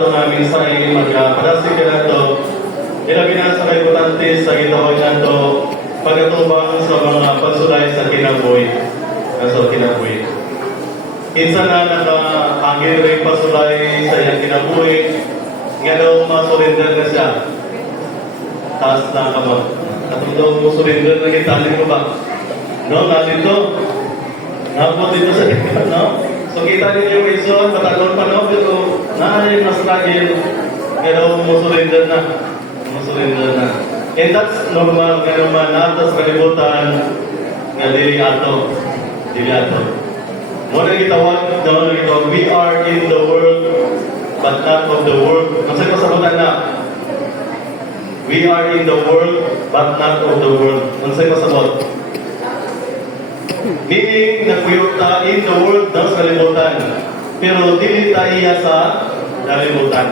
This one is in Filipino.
ato nga mensahe magpalasig ka nato. Ilabi na sa kaibutante sa gitawag nato pagkatubang sa mga pagsulay sa kinabuhi. Kinsa na nakaagil rin pasulay sa iyang kinabuhi, nga daw masurrender na siya. Taas na kamot. At daw surrender na kitalin mo ba? No, natin to. Napot dito sa kita, no? So kita ninyo yung reason, matagal pa no, pero naanin na struggle, nga daw surrender na. Surrender na. And that's normal, nga naman natas kalibutan, nga dili ato. Muna gitawag, we are in the world, but not of the world. Kasi pasabutan na, we are in the world, but not of the world. Kasi pasabot. Meaning, nagpuyota in the world, daw sa kalibutan. Pero dili tayo sa kalibutan.